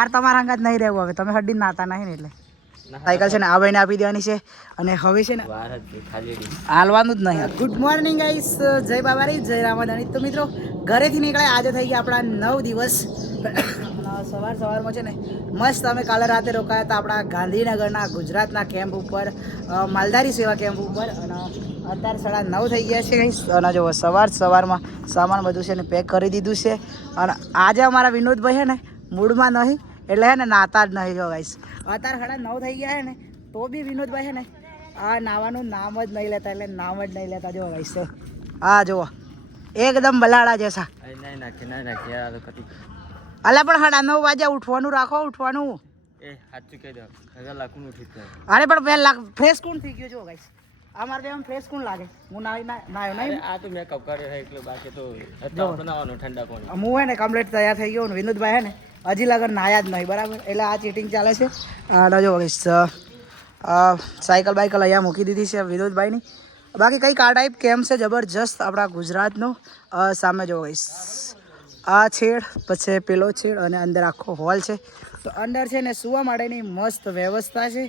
યાર તમારા અંગત નહીં રહેવું હવે, તમે હड्डी નાતા નહીં ને એટલે સાયકલ છે ને આ ભાઈને આપી દેવાની છે અને હવે છે ને હાલવાનું જ નહીં. ગુડ મોર્નિંગ ગાઈસ, જય બાબારી, જય રામાદાણી. તો મિત્રો ઘરેથી નીકળ્યા, આજે થઈ ગયા આપણા 9 દિવસ. સવારમાં છે ને મસ્ત અમે કાલે રાતે રોકાયા હતા આપણા ગાંધીનગરના ગુજરાતના કેમ્પ ઉપર, માલધારી સેવા કેમ્પ ઉપર. અને અત્યારે 9:30 થઈ ગયા છે ગાઈસ. અને જો સવારમાં સામાન બધું છે ને પેક કરી દીધું છે. અને આજે અમારા વિનોદભાઈ છે ને મૂડમાં નહીં એટલે હે ને નાતા જ નહીં. જો ગાઈસ અત્યારે 9:30 થઈ ગયા છે ને તો બી વિનોદભાઈ છે ને આ નાવાનું નામ જ નહીં લેતા, એટલે નામ જ નહીં લેતા. જો ગાઈસ આ જુઓ એકદમ બલાડા જેસા. અલા પણ 9:30 વાગ્યા ઉઠવાનું રાખો, ઉઠવાનું. અરે પણ પહેલા ફ્રેશ કોણ થઈ ગયો? જો ગાઈસ અમારે તો એમ ફ્રેશ કોણ લાગે? હું નાયો નહીં, આ તો મેકઅપ કર્યો છે એટલે બાકી તો બનાવવાનો ઠંડા પાણી. હું હે ને કમ્પ્લીટ તૈયાર થઈ ગયો ને વિનોદભાઈ હે ને હજી લગન નાયા જ નહીં, બરાબર? એટલે આ ચીટિંગ ચાલે છે. અને જો ગાઈસ સાયકલ બાઇકલ અહીંયા મૂકી દીધી છે વિનોદભાઈની. બાકી કંઈક આ ટાઈપ કેમ છે જબરજસ્ત આપણા ગુજરાતનો. સામે જો ગાઈસ આ છેડ, પછી પેલો છેડ અને અંદર આખો હોલ છે. તો અંદર છે ને સુવા માટેની મસ્ત વ્યવસ્થા છે.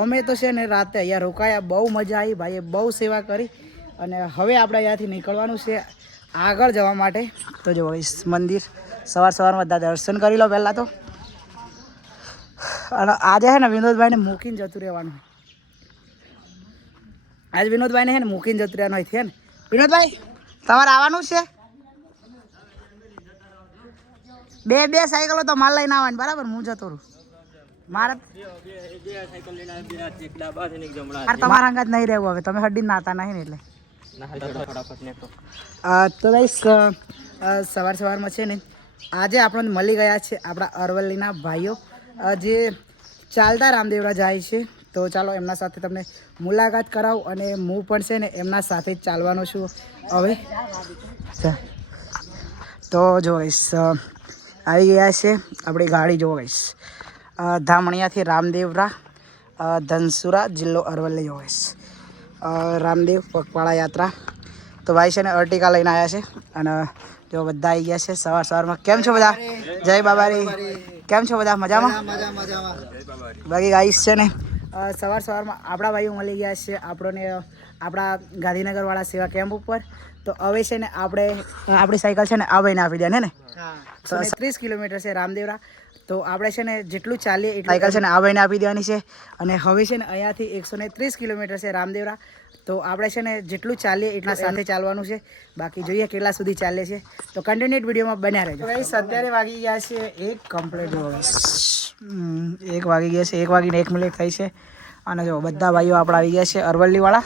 અમે તો છે ને રાતે અહીંયા રોકાયા, બહુ મજા આવી, ભાઈએ બહુ સેવા કરી. અને હવે આપણે અહીંયાથી નીકળવાનું છે આગળ જવા માટે. તો જો ગાઈસ મંદિર સવારમાં બધા દર્શન કરી લો પહેલાં તો. અને આજે છે ને વિનોદભાઈને મૂકીને જતું રહેવાનું. આજે વિનોદભાઈને છે ને મૂકીને જતું રહેવાનું છે ને. વિનોદભાઈ તમારે આવવાનું છે? બે સાયકલો તો માલ લઈને આવવાની, બરાબર? હું જતો રહું. મારે તમારા અંગત નહીં રહેવું હવે, તમે હड्डी નાતા નહીં ને એટલે. તો ગાઈસ સવારમાં છે ને આજે આપણને મળી ગયા છે આપણા અરવલ્લીના ભાઈઓ જે ચાલતા રામદેવરા જાય છે. તો ચાલો એમના સાથે તમને મુલાકાત કરાવું. અને હું પણ છે ને એમના સાથે જ ચાલવાનો છું હવે. તો જો ગાઈસ આવી ગયા છે આપણી ગાડી. જો ગાઈસ ધામણિયાથી રામદેવરા, ધનસુરા, જિલ્લો અરવલ્લી. જો ગાઈસ રામદેવ પગપાળા યાત્રા. તો ભાઈ છે ને અર્ટિકા લઈને આવ્યા છે. અને જો બધા આવી ગયા છે સવારમાં. કેમ છો બધા? જય બાબારી. કેમ છો બધા? મજામાં? બાકી ગાઈસ છે ને સવારમાં આપણા ભાઈઓ મળી ગયા છે આપણા ગાંધીનગરવાળા સેવા કેમ્પ ઉપર. તો હવે છે ને આપણી સાયકલ છે ને આ ભાઈને આપી દે ને. 30 કિલોમીટર છે રામદેવરા. તો આપણે છે ને જેટલું ચાલીએ એટલું સાયકલ છે ને આ ભાઈને આપી દેવાની છે. અને હવે છે ને અહીંયાથી 130 કિલોમીટર છે રામદેવરા. તો આપણે છે ને જેટલું ચાલીએ એટલા સાથે ચાલવાનું છે. બાકી જોઈએ કેટલા સુધી ચાલે છે. તો કન્ટિન્યુઅર વિડીયોમાં બન્યા રહેજો. ગાઈસ અત્યારે વાગી ગયા છે 1 કમ્પ્લીટ. 1 વાગી ગયા છે, 1 વાગીને 1 મિનિટ થઈ છે. અને જો બધા ભાઈઓ આપણા આવી ગયા છે અરવલ્લીવાળા.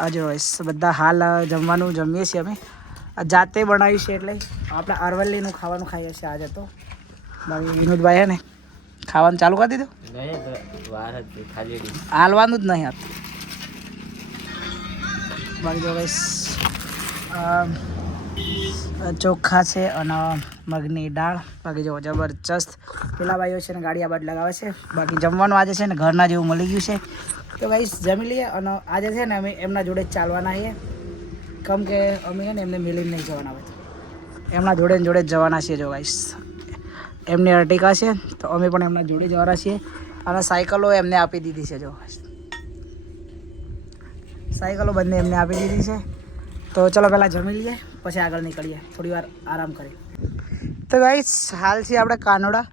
આ જો બધા હાલ જમવાનું જમીએ છીએ અમે. જાતે બનાવ્યું છે એટલે આપણે અરવલ્લીનું ખાવાનું ખાઈએ છીએ આજે. તો બાકી વિનોદભાઈ હે ને ખાવાનું ચાલુ કરી દીધું, હાલવાનું જ નહીં આપતું. બાકી જો ગાઈસ ચોખ્ખા છે અને મગની દાળ. બાકી જો જબરજસ્ત પેલા ભાઈઓ છે ને ગાડી આ બાદ લગાવે છે. બાકી જમવાનું આજે છે ને ઘરના જેવું મળી ગયું છે. તો ગાઈસ જમી લઈએ. અને આજે છે ને અમે એમના જોડે જ ચાલવાના છીએ, કેમ કે અમે છે ને એમને મિલીને નહીં જવાના હોય, એમના જોડે જ જવાના છીએ. જો ગાઈસ એમની અર્ટિકા છે તો અમે પણ એમના જોડે જવાના છીએ. અને સાયકલો એમને આપી દીધી છે. જો સાયકલો બંને એમને આપી દીધી છે. તો ચલો પહેલાં જમી લઈએ પછી આગળ નીકળીએ, થોડી વાર આરામ કરીએ. તો ગાઈસ હાલ છે આપણે કાનોડા.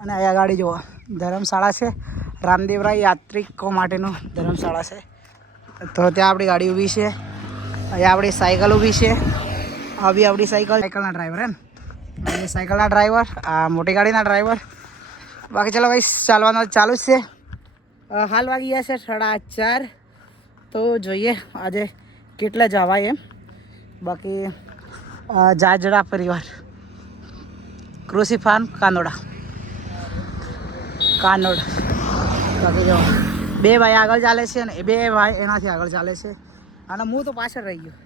અને અહીંયા ગાડી જોવા ધર્મશાળા છે, રામદેવરા યાત્રિકો માટેનું ધર્મશાળા છે. તો ત્યાં આપણી ગાડી ઊભી છે, અહીંયા આપણી સાયકલ ઊભી છે. આ બી આપણી સાયકલના ડ્રાઈવર હે ને, એ સાયકલના ડ્રાઈવર, આ મોટી ગાડીના ડ્રાઈવર. બાકી ચલો ગાઈસ ચાલવાનું ચાલુ જ છે. હાલ વાગી ગયા છે 4:30. તો જોઈએ આજે કેટલા જવાય એમ. બાકી જાજડા પરિવાર, કૃષિ ફાર્મ, કાનોડ. બાકી જો 2 ભાઈ આગળ ચાલે છે ને 2 ભાઈ એનાથી આગળ ચાલે છે. અને હું તો પાછળ રહી ગયો,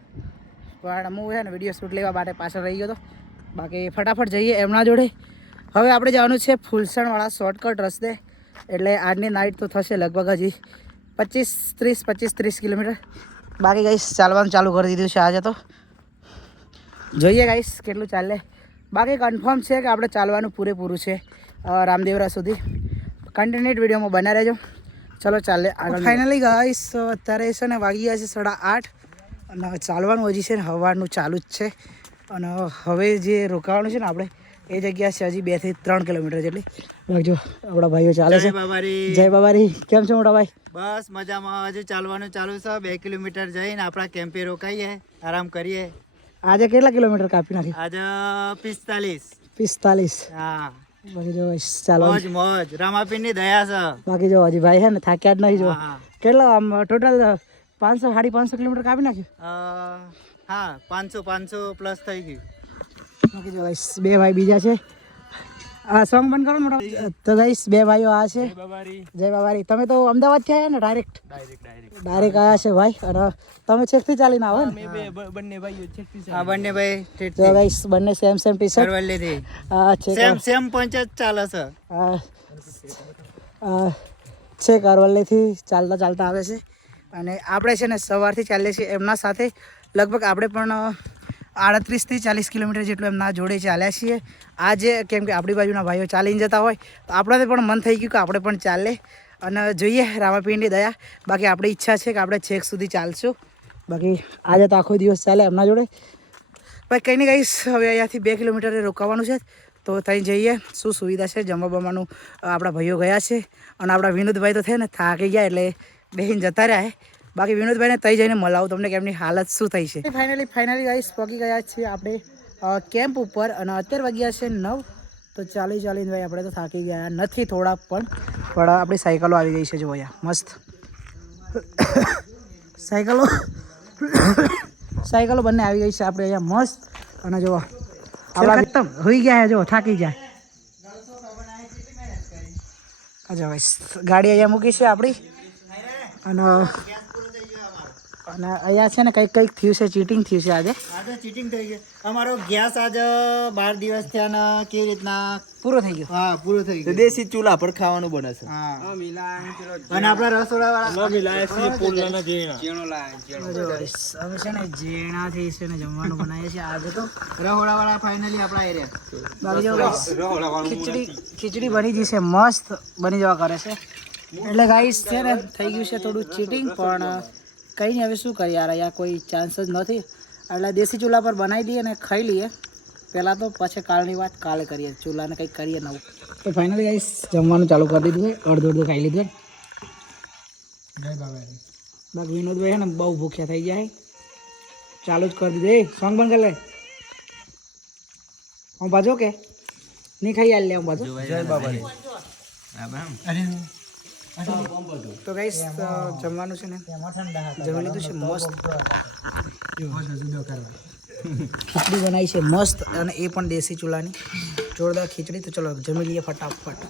પણ હું છે ને વિડીયો શૂટ લેવા માટે પાછળ રહી ગયો હતો. બાકી ફટાફટ જઈએ એમના જોડે. હવે આપણે જવાનું છે ફૂલસણવાળા શોર્ટકટ રસ્તે. એટલે આજની નાઇટ તો થશે લગભગ હજી 25-30 કિલોમીટર. બાકી ગાઈસ ચાલવાનું ચાલુ કરી દીધું છે આજે. તો જોઈએ ગાઈસ કેટલું ચાલે. બાકી કન્ફર્મ છે કે આપણે ચાલવાનું પૂરેપૂરું છે. રામદેવરા સુધી કન્ટિન્યુટ વિડીયોમાં બના રહેજો. ચલો ચાલે આગળ. ફાઇનલી ગાઈસ અત્યારે છે ને વાગી ગયા છે 8:30 અને ચાલવાનું હજી છે ને હવાનું ચાલુ જ છે. અને હવે જે રોકાવાનું છે ને આપણે એ જગ્યા છે હજી 2 થી 3 કિલોમીટર જેટલી. જો આપણા ભાઈઓ ચાલે છે. જય બાબારી. કેમ છો મોટા ભાઈ? બસ મજામાં. હજુ ચાલવાનું ચાલુ છે. 2 કિલોમીટર જઈને આપણા કેમ્પે રોકાઈએ, આરામ કરીએ. આજે કેટલા કિલોમીટર કાપી નાખી? આજે 45. 45. હા બાકી જો ચાલો મોજ મોજ. રામાપીરની દયા છે. બાકી જો હજી ભાઈ છે ને થાક્યા જ નહીં. જો હા. કેટલા આમ ટોટલ 500 550 કિલોમીટર કાપી નાખ્યું. હા 500 પ્લસ થઈ ગયું. બાકી જો ગાઈસ 2 ભાઈ બીજા છે. આ સોંગ બંધ કરો મોટા. તો ગાઈસ 2 ભાઈઓ આ છે. જય બાબારી. તમે તો અમદાવાદ થી આવ્યા ને? ડાયરેક્ટ આવ્યા છે ભાઈ. અને તમે છેકથી ચાલીને આવો ને? બંને ભાઈ તો ગાઈસ બંને સેમ ટી-શર્ટ. અરવલ્લીથી. આ છે સેમ પંચ જ ચાલે છે. છે અરવલ્લીથી ચાલતા આવે છે. અને આપણે છે ને સવારથી ચાલીએ છીએ એમના સાથે. લગભગ આપણે પણ 38 થી 40 કિલોમીટર જેટલું એમના જોડે ચાલ્યા છીએ આજે. કેમ કે આપણી બાજુના ભાઈઓ ચાલીને જતા હોય તો આપણને પણ મન થઈ ગયું કે આપણે પણ ચાલે અને જોઈએ રામાપીરની દયા. બાકી આપણી ઈચ્છા છે કે આપણે છેક સુધી ચાલશું. બાકી આજે તો આખો દિવસ ચાલે એમના જોડે. ભાઈ કંઈ નહીં કહીશ. હવે અહીંયાથી 2 કિલોમીટરે રોકાવાનું છે તો ત્યાં જઈએ. શું સુવિધા છે જમવા બમવાનું આપણા ભાઈઓ ગયા છે. અને આપણા વિનોદભાઈ તો છે ને થાકી ગયા એટલે બેહીને જતા રહ્યા. બાકી વિનોદભાઈને તઈ જઈને મળાવું તમને કે એમની હાલત શું થઈ છે. ફાઇનલી ગાઈસ પહોંચી ગયા છીએ આપણે કેમ્પ ઉપર. અને અત્યારે વાગ્યા છે 9. તો ચાલીને ભાઈ આપણે તો થાકી ગયા નથી થોડા પણ આપણી સાયકલો આવી ગઈ છે. જો અહીંયા મસ્ત સાયકલો બંને આવી ગઈ છે આપણે અહીંયા મસ્ત. અને જો આપણા હોઈ ગયા જો થાકી જાય. અચ્છા ભાઈ ગાડી અહીંયા મૂકી છે આપણી. અને અહીંયા છે ને કંઈક થયું છે, ચીટિંગ થયું છે આજે ચીટિંગ થઈ ગયું. અમારો ગેસ આજે 12 દિવસ થયા ને કેવી રીતના પૂરો થઈ ગયો. હા પૂરો થઈ ગયો. દેશી ચૂલા પર ખાવાનું બને છે. હા અને આપણા રસોડા વાળા હવે છે ને ઝીણાથી છે ને જમવાનું બનાવીએ છીએ આજે તો. રહોડા વાળા ફાઇનલી આપણા એરિયા. બાકી જો ખીચડી બની ગઈ છે મસ્ત બની જવા કરે છે. એટલે ગાઈસ છે ને થઈ ગયું છે થોડું ચીટિંગ પણ કંઈ નહીં. હવે શું કરીએ યાર, અહીંયા કોઈ ચાન્સ જ નથી. એટલે દેશી ચૂલા પર બનાવી દઈએ અને ખાઈ લઈએ પહેલાં તો, પછી કાલની વાત કાલે કરીએ. ચૂલાને કંઈક કરીએ નવું. તો ફાઇનલી ગાઈસ જમવાનું ચાલુ કરી દીધું છે. અડધું ખાઈ લીધું. જય બાબા. બાકી વિનોદભાઈ છે ને બહુ ભૂખ્યા થઈ જાય. ચાલુ જ કરી દીધું. સોંગ બંધ કરી લે. હું બાજુ કે નહીં ખાઈ આલ લે. હું બાજુ જય બાબા. તો ગાઈસ જમવાનું છે ને જમી લીધું છે મસ્ત. ખીચડી બનાવી છે મસ્ત અને એ પણ દેશી ચૂલાની જોરદાર ખીચડી. તો ચલો જમી લઈએ ફટાફટ.